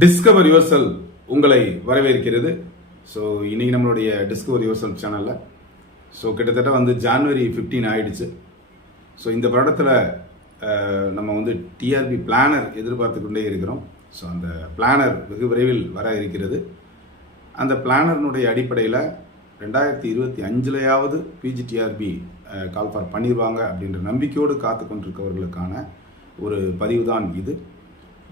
Discover your செல் உங்களை வரவேற்கிறது. So இன்னைக்கு நம்மளுடைய டிஸ்கவர் யுவர் செல் சேனலில் ஸோ கிட்டத்தட்ட வந்து ஜான்வரி 15 ஆயிடுச்சு. ஸோ இந்த வருடத்தில் நம்ம வந்து டிஆர்பி பிளானர் எதிர்பார்த்து கொண்டே இருக்கிறோம். ஸோ அந்த பிளானர் வெகு விரைவில் வர இருக்கிறது. அந்த பிளானர்னுடைய அடிப்படையில் ரெண்டாயிரத்தி இருபத்தி அஞ்சுலையாவது பிஜிடிஆர்பி கால்ஃபார் பண்ணிடுவாங்க அப்படின்ற நம்பிக்கையோடு காத்து கொண்டிருக்கவர்களுக்கான ஒரு பதிவு தான் இது.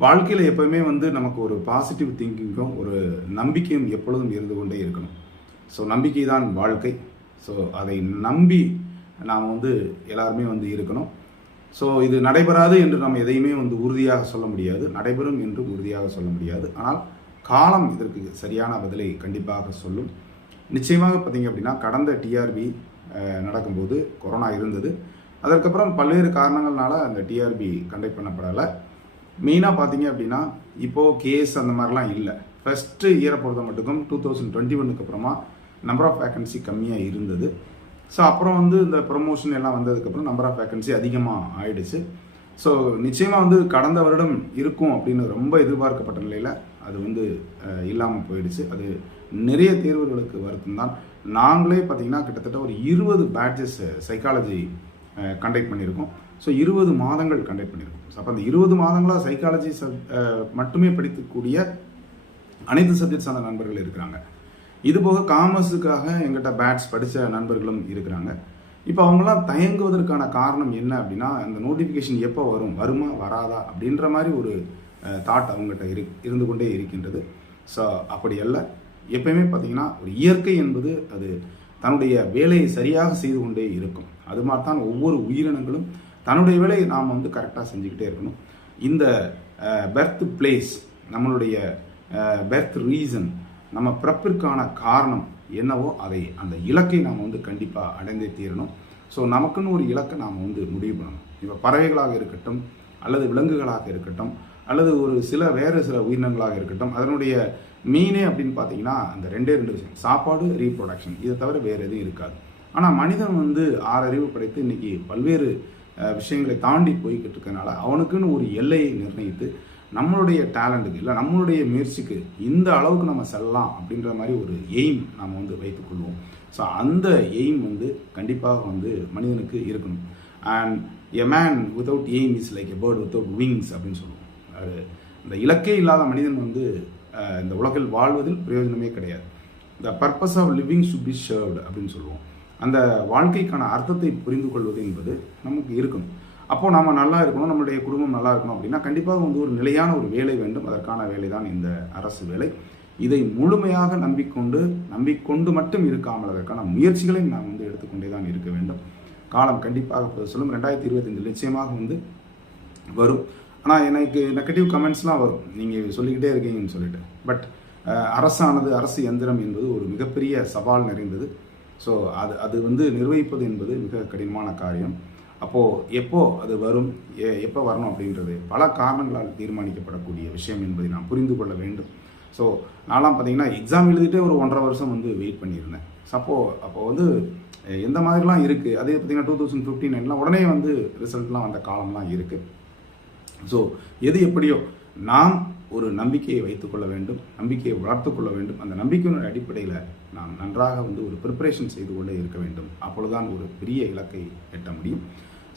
வாழ்க்கையில் எப்போவுமே வந்து நமக்கு ஒரு பாசிட்டிவ் திங்கிங்கும் ஒரு நம்பிக்கையும் எப்பொழுதும் இருந்து கொண்டே இருக்கணும். ஸோ நம்பிக்கை தான் வாழ்க்கை. ஸோ அதை நம்பி நாம் வந்து எல்லாருமே வந்து இருக்கணும். ஸோ இது நடைபெறாது என்று நம்ம எதையுமே வந்து உறுதியாக சொல்ல முடியாது. நடைபெறும் என்று உறுதியாக சொல்ல முடியாது. ஆனால் காலம் இதற்கு சரியான பதிலை கண்டிப்பாக சொல்லும். நிச்சயமாக பார்த்தீங்க அப்படின்னா கடந்த டிஆர்பி நடக்கும்போது கொரோனா இருந்தது. அதற்கப்புறம் பல்வேறு காரணங்கள்னால அந்த டிஆர்பி கண்டக்ட் பண்ணப்படலை. மெயினாக பார்த்தீங்க அப்படின்னா இப்போது கேஸ் அந்த மாதிரிலாம் இல்லை. ஃபஸ்ட்டு இயரை பொறுத்த மட்டுக்கும் டூ தௌசண்ட் டுவெண்ட்டி ஒன்னுக்கு அப்புறமா நம்பர் ஆஃப் வேகன்சி கம்மியாக இருந்தது. ஸோ அப்புறம் வந்து இந்த ப்ரொமோஷன் எல்லாம் வந்ததுக்கப்புறம் நம்பர் ஆஃப் வேக்கன்சி அதிகமாக ஆயிடுச்சு. ஸோ நிச்சயமாக வந்து கடந்த வருடம் இருக்கும் அப்படின்னு ரொம்ப எதிர்பார்க்கப்பட்ட நிலையில் அது வந்து இல்லாமல் போயிடுச்சு. அது நிறைய தேர்வுகளுக்கு வருத்தம் தான் நாங்களே பார்த்தீங்கன்னா கிட்டத்தட்ட ஒரு இருபது பேட்சஸ் சைக்காலஜி கண்டக்ட் பண்ணியிருக்கோம். ஸோ இருபது மாதங்கள் கண்டக்ட் பண்ணியிருக்கோம். ஸோ அப்போ அந்த இருபது மாதங்களாக சைக்காலஜி சப் மட்டுமே படிக்கக்கூடிய அனைத்து சப்ஜெக்ட் சார்ந்த நண்பர்கள் இருக்கிறாங்க. இது போக காமர்ஸுக்காக எங்கிட்ட பேட்ஸ் படித்த நண்பர்களும் இருக்கிறாங்க. இப்போ அவங்களாம் தயங்குவதற்கான காரணம் என்ன அப்படின்னா அந்த நோட்டிஃபிகேஷன் எப்போ வரும் வருமா வராதா அப்படின்ற மாதிரி ஒரு தாட் அவங்ககிட்ட இரு இருந்து கொண்டே இருக்கின்றது. ஸோ அப்படி அல்ல. எப்பயுமே பார்த்தீங்கன்னா ஒரு இயற்கை என்பது அது தன்னுடைய வேலையை சரியாக செய்து கொண்டே இருக்கும். அது மாதிரி தான் ஒவ்வொரு உயிரினங்களும் தன்னுடைய வேலையை நாம் வந்து கரெக்டாக செஞ்சுக்கிட்டே இருக்கணும். இந்த பெர்த் பிளேஸ் நம்மளுடைய பெர்த் ரீசன் நம்ம பிறப்பிற்கான காரணம் என்னவோ அதை அந்த இலக்கை நாம் வந்து கண்டிப்பாக அடைந்தே தீரணும். ஸோ நமக்குன்னு ஒரு இலக்கை நாம் வந்து முடிவு பண்ணணும். இப்போ பறவைகளாக இருக்கட்டும் அல்லது விலங்குகளாக இருக்கட்டும் அல்லது ஒரு சில வேறு சில உயிரினங்களாக இருக்கட்டும் அதனுடைய மீனே அப்படின்னு பார்த்தீங்கன்னா அந்த ரெண்டே ரெண்டு விஷயம். சாப்பாடு ரீப்ரொடக்ஷன் இதை தவிர வேறு எதுவும் இருக்காது. ஆனால் மனிதன் வந்து ஆறறிவு படைத்து இன்னைக்கு பல்வேறு விஷயங்களை தாண்டி போய்கிட்டு இருக்கனால அவனுக்குன்னு ஒரு எல்லையை நிர்ணயித்து நம்மளுடைய டேலண்ட்டுக்கு இல்லை நம்மளுடைய முயற்சிக்கு இந்த அளவுக்கு நம்ம செல்லலாம் அப்படின்ற மாதிரி ஒரு எய்ம் நாம் வந்து வைத்துக்கொள்வோம் ஸோ அந்த எய்ம் வந்து கண்டிப்பாக வந்து மனிதனுக்கு இருக்கணும். And a man without aim is like a bird without wings அப்படின்னு சொல்லுவோம். அது இந்த இலக்கே இல்லாத மனிதன் வந்து இந்த உலகில் வாழ்வதில் பிரயோஜனமே கிடையாது. The purpose of living should be served அப்படின்னு சொல்லுவோம். அந்த வாழ்க்கைக்கான அர்த்தத்தை புரிந்து கொள்வது என்பது நமக்கு இருக்கணும். அப்போது நம்ம நல்லா இருக்கணும் நம்மளுடைய குடும்பம் நல்லா இருக்கணும் அப்படின்னா கண்டிப்பாக வந்து ஒரு நிலையான ஒரு வேலை வேண்டும். அதற்கான வேலை தான் இந்த அரசு வேலை. இதை முழுமையாக நம்பிக்கொண்டு நம்பிக்கொண்டு மட்டும் இருக்காமல் அதற்கான முயற்சிகளை நாம் வந்து எடுத்துக்கொண்டே தான் இருக்க வேண்டும். காலம் கண்டிப்பாக சொல்லும். ரெண்டாயிரத்தி இருபத்தஞ்சு நிச்சயமாக வந்து வரும். ஆனால் எனக்கு நெகட்டிவ் கமெண்ட்ஸ்லாம் வரும். நீங்கள் சொல்லிக்கிட்டே இருக்கீங்கன்னு சொல்லிட்டு. பட் அரசானது அரசு எந்திரம் என்பது ஒரு மிகப்பெரிய சவால் நிறைந்தது. ஸோ அது அது வந்து நிர்வகிப்பது என்பது மிக கடினமான காரியம். அப்போது எப்போ அது வரும்? எப்போ வரணும் அப்படின்றது பல காரணங்களால் தீர்மானிக்கப்படக்கூடிய விஷயம் என்பதை நான் புரிந்து கொள்ள வேண்டும். ஸோ நான்லாம் பார்த்தீங்கன்னா எக்ஸாம் எழுதிட்டே ஒரு ஒன்றரை வருஷம் வந்து வெயிட் பண்ணியிருந்தேன். சப்போ அப்போ வந்து எந்த மாதிரிலாம் இருக்குது அதே பார்த்தீங்கன்னா டூ தௌசண்ட் ஃபிஃப்டீன் நைன்லாம் உடனே வந்து ரிசல்ட்லாம் வந்த காலம்லாம் இருக்குது ஸோ எது எப்படியோ நாம் ஒரு நம்பிக்கையை வைத்துக்கொள்ள வேண்டும் நம்பிக்கையை வளர்த்து கொள்ள வேண்டும். அந்த நம்பிக்கையின் அடிப்படையில் நாம் நன்றாக வந்து ஒரு ப்ரிப்பரேஷன் செய்து கொண்டே இருக்க வேண்டும். அப்பொழுதுதான் ஒரு பெரிய இலக்கை எட்ட முடியும்.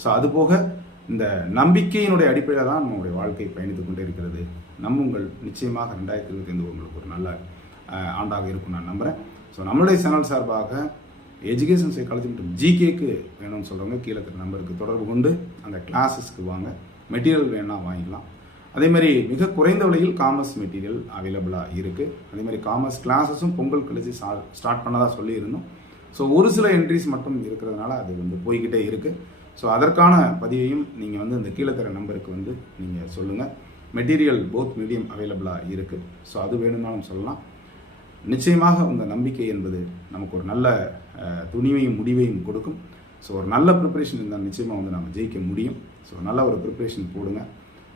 ஸோ அதுபோக இந்த நம்பிக்கையினுடைய அடிப்படையில் தான் நம்மளுடைய வாழ்க்கை பயணித்து கொண்டே இருக்கிறது. நம்புங்கள். நிச்சயமாக ரெண்டாயிரத்தி இருபத்தைந்து உங்களுக்கு ஒரு நல்ல ஆண்டாக இருக்கும் நான் நம்புகிறேன் ஸோ நம்மளுடைய சேனல் சார்பாக எஜுகேஷன் சைக்காலஜி மற்றும் ஜிகேக்கு வேணும்னு சொல்கிறவங்க கீழே நம்பருக்கு தொடர்பு கொண்டு அந்த கிளாஸஸ்க்கு வாங்க. மெட்டீரியல் வேணால் வாங்கிக்கலாம். அதே மாதிரி மிக குறைந்த விலையில் காமர்ஸ் மெட்டீரியல் அவைலபிளாக இருக்குது அதே மாதிரி காமர்ஸ் கிளாஸஸும் பொங்கல் கழிச்சு ஸ்டார்ட் பண்ணதாக சொல்லியிருந்தோம். ஸோ ஒரு சில என்ட்ரிஸ் மட்டும் இருக்கிறதுனால அது வந்து போய்கிட்டே இருக்குது ஸோ அதற்கான பதிவையும் நீங்கள் வந்து இந்த கீழே தர நம்பருக்கு வந்து நீங்கள் சொல்லுங்கள் மெட்டீரியல் போத் மீடியம் அவைலபிளாக இருக்குது ஸோ அது வேணும்னாலும் சொல்லலாம். நிச்சயமாக உங்கள் நம்பிக்கை என்பது நமக்கு ஒரு நல்ல துணிவையும் முடிவையும் கொடுக்கும். ஸோ ஒரு நல்ல ப்ரிப்பரேஷன் இருந்தால் நிச்சயமாக வந்து நம்ம ஜெயிக்க முடியும். ஸோ நல்ல ஒரு ப்ரிப்பரேஷன் போடுங்க.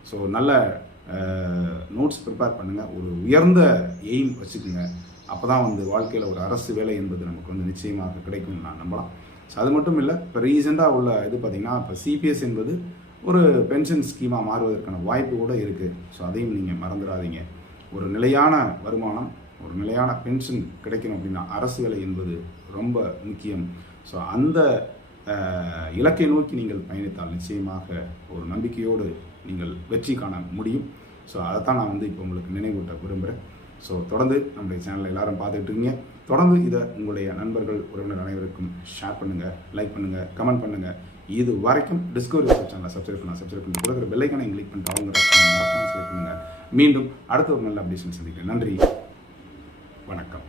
ஸோ நல்ல நோட்ஸ் ப்ரிப்பேர் பண்ணுங்கள் ஒரு உயர்ந்த எய்ம் வச்சுக்கோங்க. அப்போ தான் வந்து வாழ்க்கையில் ஒரு அரசு வேலை என்பது நமக்கு வந்து நிச்சயமாக கிடைக்கும்னு நான் நம்பலாம். ஸோ அது மட்டும் இல்லை இப்போ ரீசெண்டாக உள்ள இது பார்த்திங்கன்னா இப்போ சிபிஎஸ் என்பது ஒரு பென்ஷன் ஸ்கீமாக மாறுவதற்கான வாய்ப்பு கூட இருக்குது ஸோ அதையும் நீங்கள் மறந்துடாதீங்க. ஒரு நிலையான வருமானம் ஒரு நிலையான பென்ஷன் கிடைக்கணும் அப்படின்னா அரசு வேலை என்பது ரொம்ப முக்கியம். ஸோ அந்த இலக்கை நோக்கி நீங்கள் பயணித்தால் நிச்சயமாக ஒரு நம்பிக்கையோடு நீங்கள் வெற்றி காண முடியும். ஸோ அதைத்தான் நான் வந்து இப்போ உங்களுக்கு நினைவூட்ட விரும்புகிறேன் ஸோ தொடர்ந்து நம்முடைய சேனலை எல்லாரும் பார்த்துட்டு இருக்கீங்க. தொடர்ந்து இதை உங்களுடைய நண்பர்கள் உறவினர் அனைவருக்கும் ஷேர் பண்ணுங்கள் லைக் பண்ணுங்கள் கமெண்ட் பண்ணுங்கள் இது வரைக்கும் டிஸ்கவரி சேனலை சப்ஸ்கிரைப் பண்ண சப்ஸ்கிரைப் பண்ணி கொடுக்குற பெல்லைக்கனை கிளிக் பண்ணிட்டு அவங்க செலக்ட் பண்ணுங்கள் மீண்டும் அடுத்த ஒரு நல்ல அப்டேஷன் சந்திக்கிறேன். நன்றி. வணக்கம்.